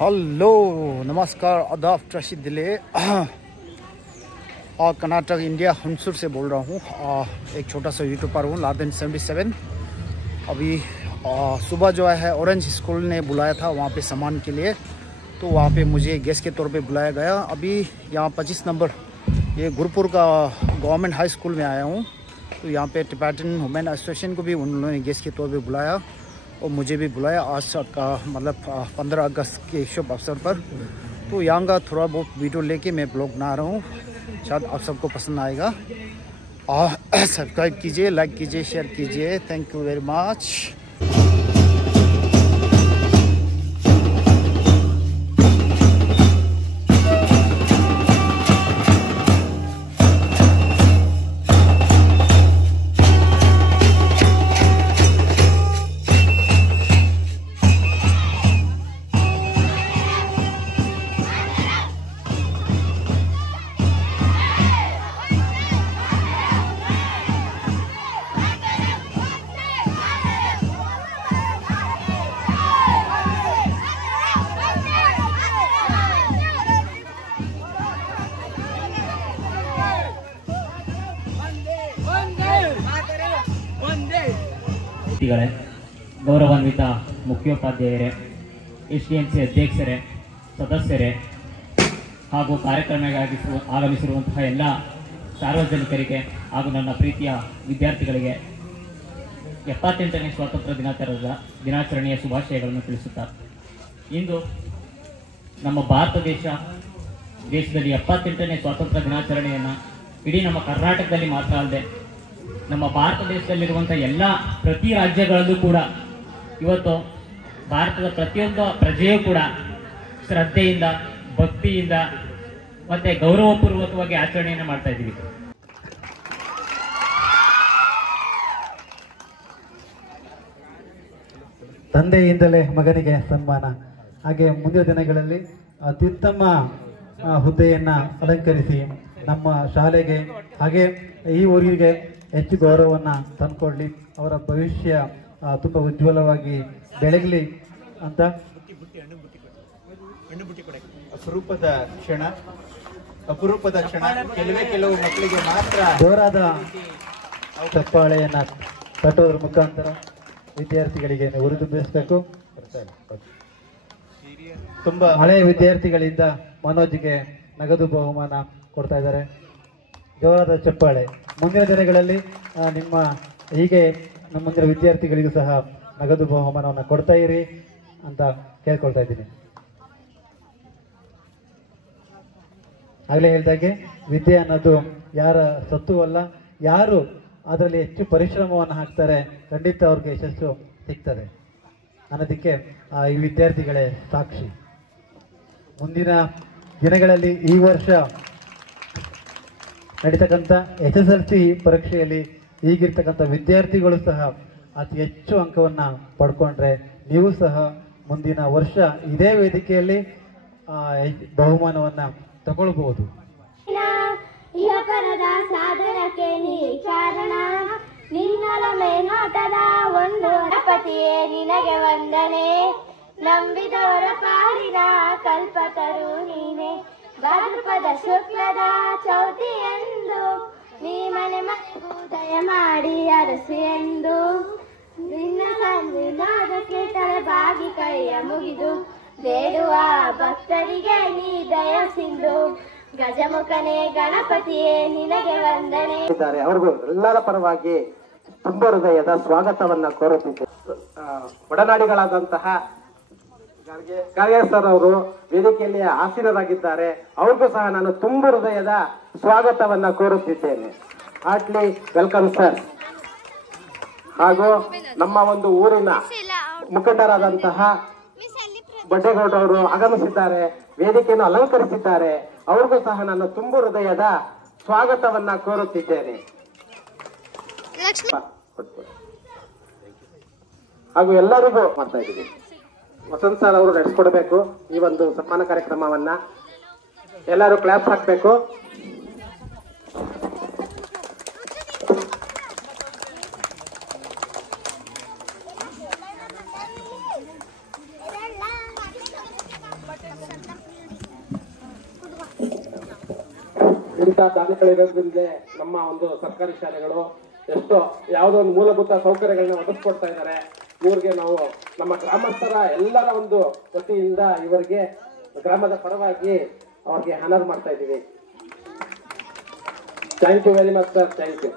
Hello नमस्कार आदाब रशीद दिले और कर्नाटक इंडिया हंसूर से बोल रहा हूँ। एक छोटा सा यूट्यूबर हूँ लादेन 77। अभी सुबह जो है ऑरेंज स्कूल ने बुलाया था वहाँ पे सामान के लिए, तो वहाँ पे मुझे गेस्ट के तौर पे बुलाया गया। अभी यहाँ 25 नंबर ये गुरुपुर का गवर्नमेंट हाई स्कूल में आया हूँ। तो यहाँ पे टिबेटन वुमेन एसोसिएशन को भी उन्होंने गेस्ट के तौर पे बुलाया और मुझे भी बुलाया आज का मतलब 15 अगस्त के शुभ अवसर पर। तो यहाँ का थोड़ा बहुत वीडियो लेके मैं ब्लॉग बना रहा हूँ, शायद आप सबको पसंद आएगा। और सब्सक्राइब कीजिए, लाइक कीजिए, शेयर कीजिए। Thank you very much. ಗೌರವಾನ್ವಿತ ಮುಖ್ಯೋಪಾಧ್ಯಾಯರೇ, SDMC ಅಧ್ಯಕ್ಷರೇ, ಸದಸ್ಯರೇ ಹಾಗೂ ಕಾರ್ಯಕ್ರಮಕ್ಕೆ ಆಗಮಿಸಿರುವಂತಹ ಎಲ್ಲ ಸಾರ್ವಜನಿಕರಿಗೆ ಹಾಗೂ ನನ್ನ ಪ್ರೀತಿಯ ವಿದ್ಯಾರ್ಥಿಗಳಿಗೆ 78ನೇ ಸ್ವಾತಂತ್ರ್ಯ ದಿನಾಚರಣೆಯ ಶುಭಾಶಯಗಳನ್ನು ತಿಳಿಸುತ್ತಾ, ಇಂದು ನಮ್ಮ ಭಾರತ ದೇಶದಲ್ಲಿ 78ನೇ ಸ್ವಾತಂತ್ರ್ಯ ದಿನಾಚರಣೆಯನ್ನು ಇಡೀ ನಮ್ಮ ಕರ್ನಾಟಕದಲ್ಲಿ ಮಾತ್ರ ಅಲ್ಲದೆ ನಮ್ಮ ಭಾರತ ದೇಶದಲ್ಲಿರುವಂಥ ಎಲ್ಲ ಪ್ರತಿ ರಾಜ್ಯಗಳಲ್ಲೂ ಕೂಡ ಇವತ್ತು ಭಾರತದ ಪ್ರತಿಯೊಂದು ಪ್ರಜೆಯೂ ಕೂಡ ಶ್ರದ್ಧೆಯಿಂದ, ಭಕ್ತಿಯಿಂದ ಮತ್ತು ಗೌರವಪೂರ್ವಕವಾಗಿ ಆಚರಣೆಯನ್ನು ಮಾಡ್ತಾ ಇದ್ದೀವಿ. ತಂದೆಯಿಂದಲೇ ಮಗನಿಗೆ ಸನ್ಮಾನ. ಹಾಗೆ ಮುಂದಿನ ದಿನಗಳಲ್ಲಿ ಅತ್ಯುತ್ತಮ ಹುದ್ದೆಯನ್ನು ಅಲಂಕರಿಸಿ ನಮ್ಮ ಶಾಲೆಗೆ ಹಾಗೆ ಈ ಊರಿಗೆ ಹೆಚ್ಚು ಗೌರವವನ್ನು ತಂದುಕೊಳ್ಳಿ, ಅವರ ಭವಿಷ್ಯ ತುಂಬ ಉಜ್ವಲವಾಗಿ ಬೆಳಗಲಿ ಅಂತ ಅಪರೂಪದ ಕ್ಷಣ ಕೆಲವು ಮಕ್ಕಳಿಗೆ ಮಾತ್ರ ಜೋರಾದ ಚಪ್ಪಾಳೆಯನ್ನು ತಟ್ಟೋದ್ರ ಮುಖಾಂತರ ವಿದ್ಯಾರ್ಥಿಗಳಿಗೆ ಹುರಿದುಂಬಿಸಬೇಕು. ತುಂಬ ಹಳೆಯ ವಿದ್ಯಾರ್ಥಿಗಳಿಂದ ಮನೋಜ್ಗೆ ನಗದು ಬಹುಮಾನ ಕೊಡ್ತಾ ಇದ್ದಾರೆ. ಜೋರಾದ ಚಪ್ಪಾಳೆ. ಮುಂದಿನ ದಿನಗಳಲ್ಲಿ ನಿಮ್ಮ ಹೀಗೆ ನಮ್ಮ ಮುಂದಿನ ವಿದ್ಯಾರ್ಥಿಗಳಿಗೂ ಸಹ ನಗದು ಬಹುಮಾನವನ್ನು ಕೊಡ್ತಾ ಇರಿ ಅಂತ ಕೇಳ್ಕೊಳ್ತಾ ಇದ್ದೀನಿ. ಆಗಲೇ ಹೇಳಿದಾಗೆ ವಿದ್ಯೆ ಅನ್ನೋದು ಯಾರ ಸತ್ತು ಅಲ್ಲ, ಯಾರು ಅದರಲ್ಲಿ ಹೆಚ್ಚು ಪರಿಶ್ರಮವನ್ನು ಹಾಕ್ತಾರೆ ಖಂಡಿತ ಅವ್ರಿಗೆ ಯಶಸ್ಸು ಸಿಗ್ತದೆ ಅನ್ನೋದಕ್ಕೆ ಈ ವಿದ್ಯಾರ್ಥಿಗಳೇ ಸಾಕ್ಷಿ. ಮುಂದಿನ ದಿನಗಳಲ್ಲಿ ಈ ವರ್ಷ ನಡೀತಕ್ಕಂಥ SSLC ಪರೀಕ್ಷೆಯಲ್ಲಿ ಈಗಿರ್ತಕ್ಕಂಥ ವಿದ್ಯಾರ್ಥಿಗಳು ಸಹ ಅತಿ ಹೆಚ್ಚು ಅಂಕವನ್ನು ಪಡ್ಕೊಂಡ್ರೆ ನೀವು ಸಹ ಮುಂದಿನ ವರ್ಷ ಇದೇ ವೇದಿಕೆಯಲ್ಲಿ ಬಹುಮಾನವನ್ನು ತಗೊಳ್ಬಹುದು. ಇಹಪರದ ಸಾಧನಕ್ಕೆ ನೀ ಕಾರಣ, ನಿನ್ನಲ ಮೇನೋಟದ ಒಂದು ಗಣಪತಿಯೇ ನಿನಗೆ ವಂದನೆ. ನಂಬಿದವರ ಪಾಲಿನ ಕಲ್ಪತರು ನೀನೆ. ಭಾದ್ರಪದ ಶುಕ್ಲದ ಚೌತಿ ಎಂದು ನೀ ಮನೆ ಮನೆಗೂ ದಯ ಮಾಡಿ ಅರಸು ಎಂದು ನಿನ್ನ ಸಂದಿನಾದಕ್ಕೆ ತಲೆಬಾಗಿ ಕೈಯ ಮುಗಿದು ಬೇಡುವ ಭಕ್ತರಿಗೆ ನೀ ದಯ ಸಿಂಧು. ಗಜಮುಖನೇ ಗಣಪತಿಯೇ ನಿನಗೆ ವಂದನೆ. ಅವರಿಗೂ ಎಲ್ಲರ ಪರವಾಗಿ ತುಂಬ ಹೃದಯದ ಸ್ವಾಗತವನ್ನ ಕೋರುತ್ತಿದ್ದೆ. ಒಡನಾಡಿಗಳಾದಂತಹ ಗಾರ್ಗೆ ಸರ್ ಅವರು ವೇದಿಕೆಯಲ್ಲಿ ಆಸೀನರಾಗಿದ್ದಾರೆ. ಅವ್ರಿಗೂ ಸಹ ನಾನು ತುಂಬ ಹೃದಯದ ಸ್ವಾಗತವನ್ನ ಕೋರುತ್ತಿದ್ದೇನೆ. Heartly welcome sir. ಹಾಗೂ ನಮ್ಮ ಒಂದು ಊರಿನ ಮುಖಂಡರಾದಂತಹ ಬಡ್ಡೇಗೌಡರವರು ಆಗಮಿಸಿದ್ದಾರೆ, ವೇದಿಕೆಯನ್ನು ಅಲಂಕರಿಸಿದ್ದಾರೆ. ಅವ್ರಿಗೂ ಸಹ ನಾನು ತುಂಬ ಹೃದಯದ ಸ್ವಾಗತವನ್ನ ಕೋರುತ್ತಿದ್ದೇನೆ. ಹಾಗೂ ಎಲ್ಲರಿಗೂ ಮಾಡ್ತಾ ಇದ್ದೀವಿ. ವಸಂತ್ ಸರ್ ಅವರು ನಡೆಸ್ಕೊಡ್ಬೇಕು ಈ ಒಂದು ಸನ್ಮಾನ ಕಾರ್ಯಕ್ರಮವನ್ನ. ಎಲ್ಲರೂ ಕ್ಲಾಪ್ ಹಾಕ್ಬೇಕು. ಇಂಥ ದಾನಿಗಳಿರೋದ್ರಿಂದ ನಮ್ಮ ಒಂದು ಸರ್ಕಾರಿ ಶಾಲೆಗಳು ಎಷ್ಟೋ ಯಾವುದೋ ಒಂದು ಮೂಲಭೂತ ಸೌಕರ್ಯಗಳನ್ನ ಒದಗಿಸ್ಕೊಡ್ತಾ ಇದ್ದಾರೆ. ಇವ್ರಿಗೆ ನಾವು ನಮ್ಮ ಗ್ರಾಮಸ್ಥರ ಎಲ್ಲರ ಒಂದು ವತಿಯಿಂದ ಇವರಿಗೆ ಗ್ರಾಮದ ಪರವಾಗಿ ಅವ್ರಿಗೆ ಆನರ್ ಮಾಡ್ತಾ ಇದ್ದೀವಿ. Thank you very much sir, thank you.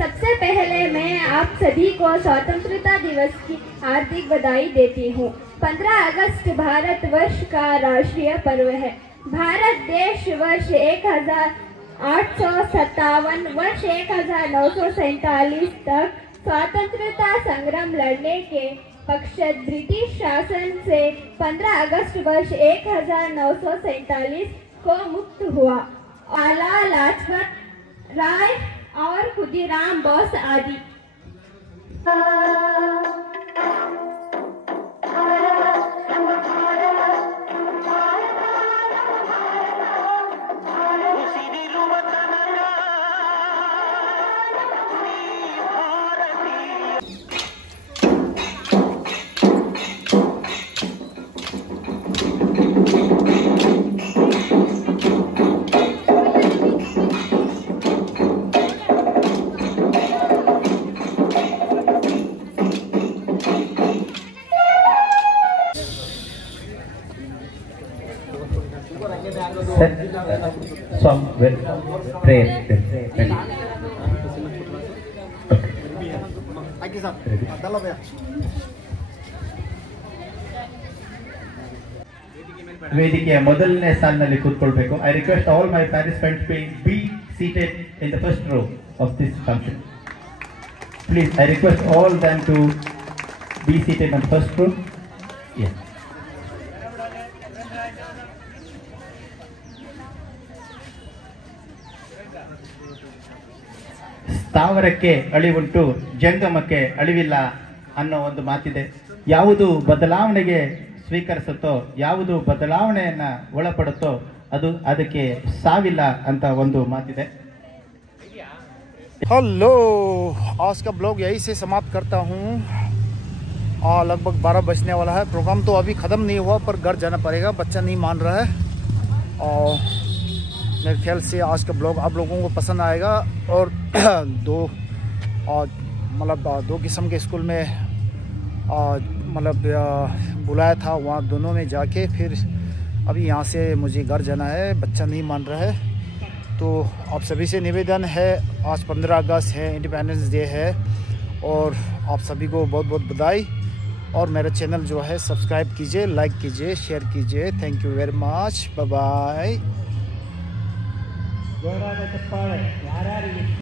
सबसे पहले मैं आप सभी को स्वतंत्रता दिवस की हार्दिक बधाई देती हूँ। 15 अगस्त भारत वर्ष का राष्ट्रीय पर्व है। भारत देश वर्ष 1857 वर्ष 1947 तक स्वतंत्रता संग्राम लड़ने के पश्चात ब्रिटिश शासन से 15 अगस्त वर्ष 1947 को मुक्त हुआ। लाला लाजपत राय और खुदीराम बोस आदि। Song will pray. ವೇದಿಕೆಯ ಮೊದಲನೇ ಸಾಲಿನಲ್ಲಿ ಕೂತ್ಕೊಳ್ಬೇಕು. I request all my participants be seated in the first row of this function. Please, I request all them to be seated on first row. Yes. ಸ್ಥಾವರಕ್ಕೆ ಅಳಿವುಂಟು, ಜಂಗಮಕ್ಕೆ ಅಳಿವಿಲ್ಲ ಅನ್ನೋ ಒಂದು ಮಾತಿದೆ. ಯಾವುದು ಬದಲಾವಣೆಗೆ ಸ್ವೀಕರಿಸುತ್ತೋ, ಯಾವುದು ಬದಲಾವಣೆಯನ್ನ ಒಳಪಡುತ್ತೋ ಅದಕ್ಕೆ ಸಾವಿಲ್ಲ ಅಂತ ಒಂದು ಮಾತಿದೆ. हेलो, आज का ब्लॉग यही से समाप्त करता हूँ। लगभग 12 बजने वाला है। प्रोग्राम तो अभी ख़त्म नहीं हुआ, पर घर जाना पड़ेगा, बच्चा नहीं मान रहा है। और मेरे ख्याल से आज का ब्लॉग आप लोगों को पसंद आएगा। और दो किस्म के स्कूल में बुलाया था, वहाँ दोनों में जाके फिर अभी यहाँ से मुझे घर जाना है, बच्चा नहीं मान रहा है। तो आप सभी से निवेदन है, आज 15 अगस्त है, इंडिपेंडेंस डे है, और आप सभी को बहुत बहुत बधाई। और मेरा चैनल जो है सब्सक्राइब कीजिए, लाइक कीजिए, शेयर कीजिए। Thank you very much, bye bye.